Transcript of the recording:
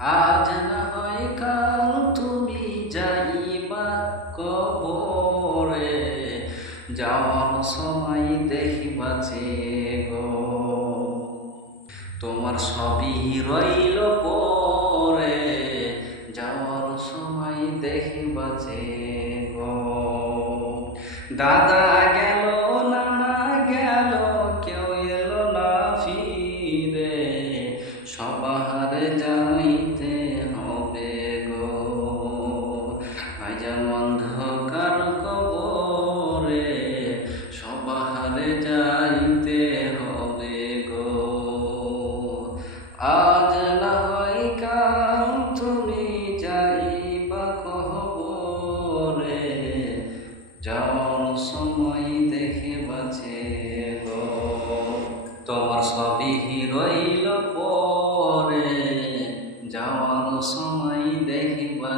আজ না হয় কাল তুমি যাইবা কবরে, যাওয়ার সময় দেখিবা গো তোমার সবই রইল পরে, যাওয়ার সময় দেখিবা গো। দাদা গেল, নানা গেল, কেউ এলো না ফিরে, সবার যাইতে হবে গো। আজ অন্ধকার কবরে, সবার যাইতে হবে গো। আজ না হয় কাল তুমি যাইবা কবরে, যাওয়ার সময় দেখিবা গো তোমার সবই রইল পরে, যাওয়ার সময় দেখিবা